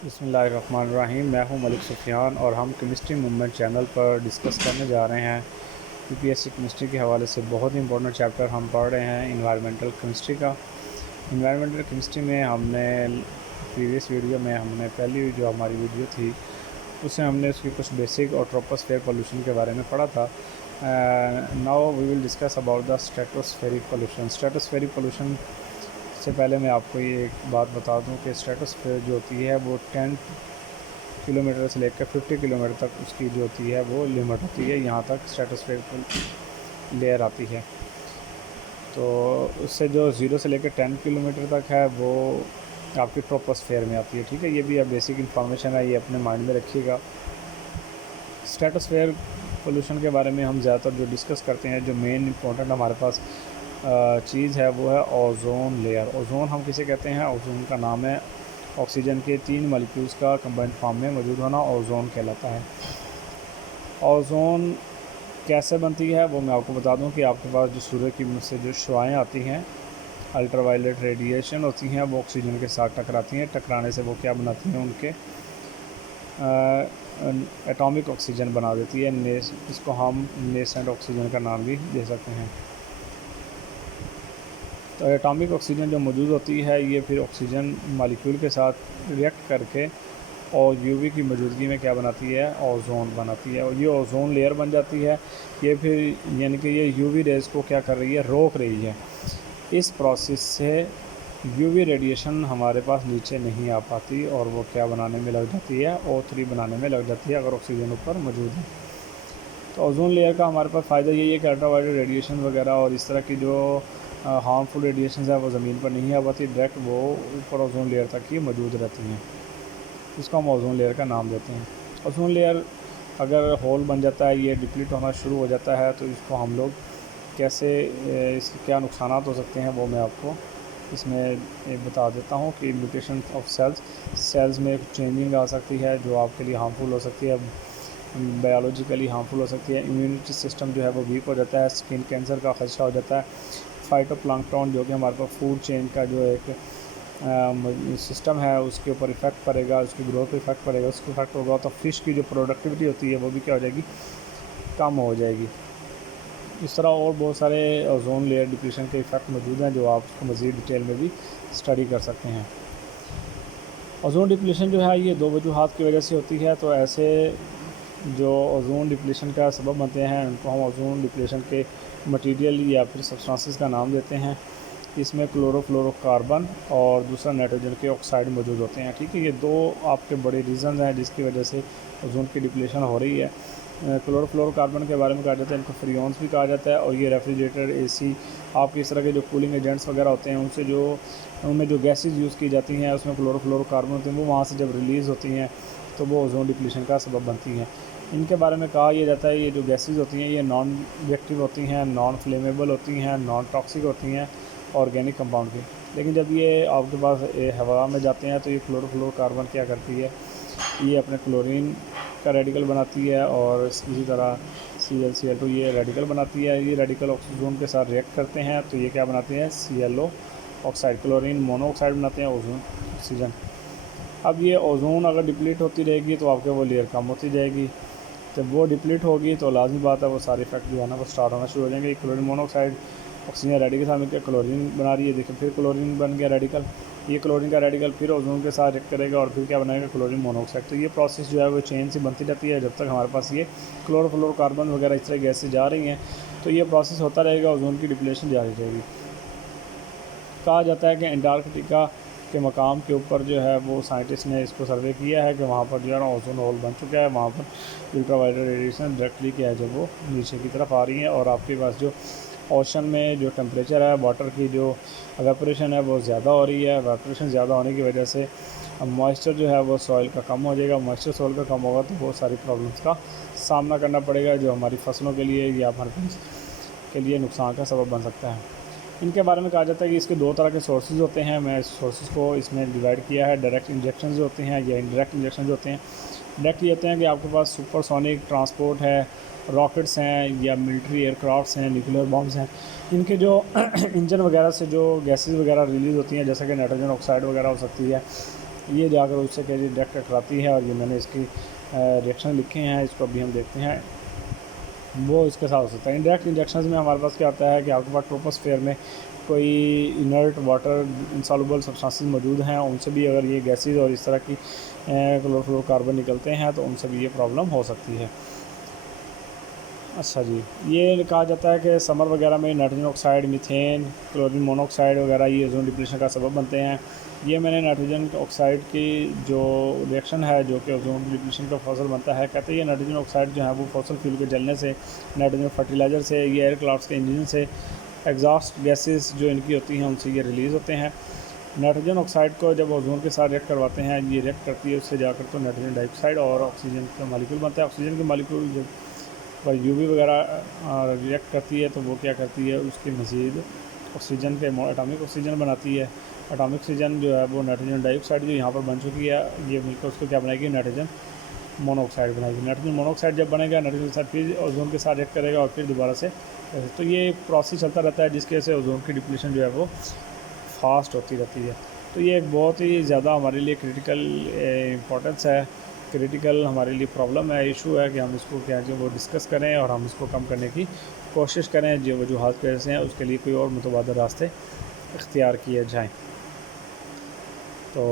बिस्मिल्लाहिर्रहमानिर्रहीम। मैं हूं मलिक सुफ़ियान और हम केमिस्ट्री मूवमेंट चैनल पर डिस्कस करने जा रहे हैं यूपीएससी केमिस्ट्री के हवाले से बहुत ही इंपॉर्टेंट चैप्टर हम पढ़ रहे हैं इन्वायरमेंटल केमिस्ट्री का। इन्वायरमेंटल केमिस्ट्री में हमने प्रीवियस वीडियो में हमने पहली जो हमारी वीडियो थी उसमें हमने उसकी कुछ बेसिक और ट्रोपोस्फेयर पोल्यूशन के बारे में पढ़ा था। Now we will discuss about the stratospheric pollution. Stratospheric pollution से पहले मैं आपको ये एक बात बता दूं कि स्ट्रेटोस्फेयर जो होती है वो 10 किलोमीटर से लेकर 50 किलोमीटर तक उसकी जो होती है वो लिमिट होती है, यहाँ तक स्ट्रेटोस्फेरिक लेयर आती है। तो उससे जो 0 से लेकर 10 किलोमीटर तक है वो आपकी ट्रोपोस्फेयर में आती है। ठीक है, ये भी अब बेसिक इन्फॉर्मेशन है, ये अपने माइंड में रखिएगा। स्ट्रेटोस्फेयर पोल्यूशन के बारे में हम ज़्यादातर जो डिस्कस करते हैं, जो मेन इंपॉर्टेंट हमारे पास चीज़ है वो है ओजोन लेयर। ओजोन हम किसे कहते हैं? ओजोन का नाम है ऑक्सीजन के 3 मॉलिक्यूल्स का कंबाइंड फॉर्म में मौजूद होना ओजोन कहलाता है। ओजोन कैसे बनती है वो मैं आपको बता दूं कि आपके पास जो सूर्य की से जो शुआएँ आती हैं, अल्ट्रावायलेट रेडिएशन होती हैं, वो ऑक्सीजन के साथ टकराती हैं। टकराने से वो क्या बनाती हैं? उनके एटॉमिक ऑक्सीजन बना देती है। इसको हम नेसेंट ऑक्सीजन का नाम भी दे सकते हैं। तो एटॉमिक ऑक्सीजन जो मौजूद होती है ये फिर ऑक्सीजन मॉलिक्यूल के साथ रिएक्ट करके और यूवी की मौजूदगी में क्या बनाती है? ओजोन बनाती है, और ये ओजोन लेयर बन जाती है। ये फिर यानी कि ये यूवी रेज़ को क्या कर रही है? रोक रही है। इस प्रोसेस से यूवी रेडिएशन हमारे पास नीचे नहीं आ पाती और वो क्या बनाने में लग जाती है? O3 बनाने में लग जाती है अगर ऑक्सीजन ऊपर मौजूद है। तो ओजोन लेयर का हमारे पास फ़ायदा यही है कि अल्ट्रावायलेट रेडिएशन वगैरह और इस तरह की जो हार्मफुल रेडिएशन है वो ज़मीन पर नहीं आ पाती, डायरेक्ट वो ऊपर ओजोन लेयर तक ही मौजूद रहती हैं। इसको हम ओजोन लेयर का नाम देते हैं। ओजोन लेयर अगर होल बन जाता है, ये डिप्लीट होना शुरू हो जाता है, तो इसको हम लोग कैसे इसके क्या नुकसान हो सकते हैं वो मैं आपको इसमें एक बता देता हूँ कि म्यूटेशन ऑफ सेल्स में एक चेंजिंग आ सकती है जो आपके लिए हार्मफुल हो सकती है, बायोलॉजिकली हार्मफुल हो सकती है। इम्यूनिटी सिस्टम जो है वो वीक हो जाता है, स्किन कैंसर का खदशा हो जाता है। फाइटोप्लैंक्टन जो कि हमारे पास फूड चेन का जो एक सिस्टम है उसके ऊपर इफ़ेक्ट पड़ेगा, उसकी ग्रोथ पर इफ़ेक्ट पड़ेगा, उसको इफेक्ट होगा तो फ़िश की जो प्रोडक्टिविटी होती है वो भी क्या हो जाएगी? कम हो जाएगी। इस तरह और बहुत सारे ओजोन लेयर डिप्लीशन के इफ़ेक्ट मौजूद हैं जो आप उसको मज़ीद डिटेल में भी स्टडी कर सकते हैं। ओजोन डिप्लीशन जो है ये दो वजूहात की वजह से होती है। तो ऐसे जो ओजोन डिप्लीशन का सबब बनते हैं उनको हम ओजोन डिप्लीशन के मटेरियल या फिर सब्सटेंसेस का नाम देते हैं। इसमें क्लोरोफ्लोरोकार्बन और दूसरा नाइट्रोजन के ऑक्साइड मौजूद होते हैं। ठीक है, ये दो आपके बड़े रीज़न हैं जिसकी वजह से ओजोन की डिप्लीशन हो रही है। क्लोरोफ्लोरोकार्बन के बारे में कहा जाता है, इनको फ्रियोन्स भी कहा जाता है, और ये रेफ्रिजरेटर, एसी, आपके इस तरह के जो कूलिंग एजेंट्स वगैरह होते हैं उनसे जो उनमें जो गैसेज यूज़ की जाती हैं उसमें क्लोरोफ्लोरोकार्बन होते हैं, वो वहाँ से जब रिलीज़ होती हैं तो वो ओजोन डिप्लीशन का सबब बनती हैं। इनके बारे में कहा यह जाता है ये जो गैसेज होती हैं ये नॉन रिएक्टिव होती हैं, नॉन फ्लेमेबल होती हैं, नॉन टॉक्सिक होती हैं ऑर्गेनिक कंपाउंड की। लेकिन जब ये आपके पास हवा में जाते हैं तो ये क्लोरोफ्लोरोकार्बन क्या करती है? ये अपने क्लोरीन का रेडिकल बनाती है और इसी तरह ClCl2 ये रेडिकल बनाती है। ये रेडिकल ऑक्सीजन के साथ रिएक्ट करते हैं तो ये क्या बनाते हैं? ClO ऑक्साइड, क्लोरीन मोनोऑक्साइड बनाते हैं, ओजोन ऑक्सीजन। अब ये ओजोन अगर डिप्लीट होती रहेगी तो आपके वो लेयर कम होती जाएगी। जब वो डिप्लीट होगी तो लाजमी बात है वो सारे इफेक्ट जो है ना वो स्टार्ट होना शुरू हो जाएंगे। क्लोरीन मोनोऑक्साइड ऑक्सीजन रेडिकल साथ मिलकर क्लोरीन बना रही है, देखिए फिर क्लोरीन बन गया रेडिकल, ये क्लोरीन का रेडिकल फिर ओजोन के साथ रिएक्ट करेगा और फिर क्या बनाएगा? Chlorine monoxide. तो ये प्रोसेस जो है वो चेन से बनती रहती है जब तक हमारे पास ये क्लोरोफ्लोरोकार्बन वगैरह इस तरह गैसें जा रही हैं, तो ये प्रोसेस होता रहेगा, ओजोन की डिप्लीशन जारी रहेगी। कहा जाता है कि अंटार्कटिका के मकाम के ऊपर जो है वो साइंटिस्ट ने इसको सर्वे किया है कि वहाँ पर जो है ना ओजोन होल बन चुका है, वहाँ पर अल्ट्रावायलेट रेडिएशन डायरेक्टली क्या है जब वो नीचे की तरफ आ रही है, और आपके पास जो ओशन में जो टेम्परेचर है, वाटर की जो एवेपोरेशन है वो ज़्यादा हो रही है। एवेपोरेशन ज़्यादा होने की वजह से अब मॉइस्चर जो है वो सॉइल का कम हो जाएगा। मॉइस्चर सॉइल का कम होगा तो बहुत सारी प्रॉब्लम्स का सामना करना पड़ेगा जो हमारी फसलों के लिए या हमारे के लिए नुकसान का सबब बन सकता है। इनके बारे में कहा जाता है कि इसके दो तरह के सोर्सेज होते हैं। मैं सोर्सेज को इसमें डिवाइड किया है, डायरेक्ट इंजेक्शन जो होते हैं या इनडायरेक्ट इंजेक्शन जो होते हैं। डायरेक्ट ये होते हैं कि आपके पास सुपरसोनिक ट्रांसपोर्ट है, रॉकेट्स हैं या मिलिट्री एयरक्राफ्ट्स हैं, न्यूक्लियर बॉम्ब्स हैं, इनके जो इंजन वगैरह से जो गैसेस वगैरह रिलीज़ होती हैं जैसे कि नाइट्रोजन ऑक्साइड वगैरह हो सकती है ये जाकर उससे क्या डायरेक्ट टकराती है, और ये मैंने इसकी रिएक्शन लिखे हैं, इसको अभी हम देखते हैं। वो इसके साथ हो सकता है। इंडायरेक्ट इंजेक्शन में हमारे पास क्या होता है कि आपके पास ट्रोपोस्फेयर में कोई इनर्ट वाटर इंसॉल्युबल सब्सटेंसेस मौजूद हैं, उनसे भी अगर ये गैसेज और इस तरह की क्लोरोफ्लोरोकार्बन निकलते हैं तो उनसे भी ये प्रॉब्लम हो सकती है। अच्छा जी, ये कहा जाता है कि समर वगैरह में nitrogen oxide, methane, chlorine monoxide वगैरह ये ओजोन डिप्लीशन का सबब बनते हैं। ये मैंने नाइट्रोजन ऑक्साइड की जो रिएक्शन है जो कि ओजोन डिप्लीशन का फॉसल बनता है, कहते हैं ये नाइट्रोजन ऑक्साइड जो है वो फॉसल फ्यूल के जलने से, नाइट्रोजन फर्टिलाइज़र से, ये एयर क्लाउड्स के इंजन से, एग्जॉस्ट गैसेस जो इनकी होती हैं उनसे ये रिलीज़ होते हैं। नाइट्रोजन ऑक्साइड को जब ओजोन के साथ रिएक्ट करवाते हैं, ये रिएक्ट करती है, उससे जाकर तो नाइट्रोजन डाइऑक्साइड और ऑक्सीजन का मालिक्यूल बनता है। ऑक्सीजन के मालिक्यूल जब पर यूवी वगैरह रिएक्ट करती है तो वो क्या करती है, उसकी मज़ीद ऑक्सीजन के एटॉमिक ऑक्सीजन बनाती है। एटॉमिक ऑक्सीजन जो है वो नाइट्रोजन डाइऑक्साइड जो यहाँ पर बन चुकी है, ये मिलकर उसको क्या बनाएगी, नाइट्रोजन मोनोऑक्साइड बनाएगी। नाइट्रोजन मोनोऑक्साइड जब बनेगा, नाइट्रोजन के साथ फिर ओजोन के साथ रिएक्ट करेगा और फिर दोबारा से, तो ये प्रोसेस चलता रहता है जिसकी वजह से ओजोन की डिप्लीशन जो है वो फास्ट होती रहती है। तो ये एक बहुत ही ज़्यादा हमारे लिए क्रिटिकल इम्पोर्टेंस है, क्रिटिकल हमारे लिए प्रॉब्लम है, इशू है कि हम इसको क्या है वो डिस्कस करें और हम इसको कम करने की कोशिश करें। जो वजूहात कैसे हैं उसके लिए कोई और मुतबादल रास्ते इख्तियार किए जाएँ। तो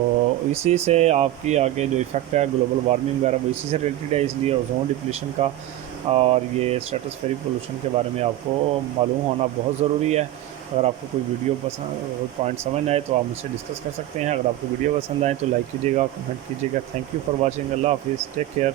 इसी से आपकी आगे जो इफ़ेक्ट है ग्लोबल वार्मिंग वगैरह वो इसी से रिलेटेड है, इसलिए ओजोन डिप्लीशन का और ये स्ट्रेटोस्फेरिक पोल्यूशन के बारे में आपको मालूम होना बहुत ज़रूरी है। अगर आपको कोई वीडियो पसंद, पॉइंट समझ आए तो आप मुझसे डिस्कस कर सकते हैं। अगर आपको वीडियो पसंद आए तो लाइक कीजिएगा, कमेंट कीजिएगा। Thank you for watching. अल्लाह हाफिज़, टेक केयर।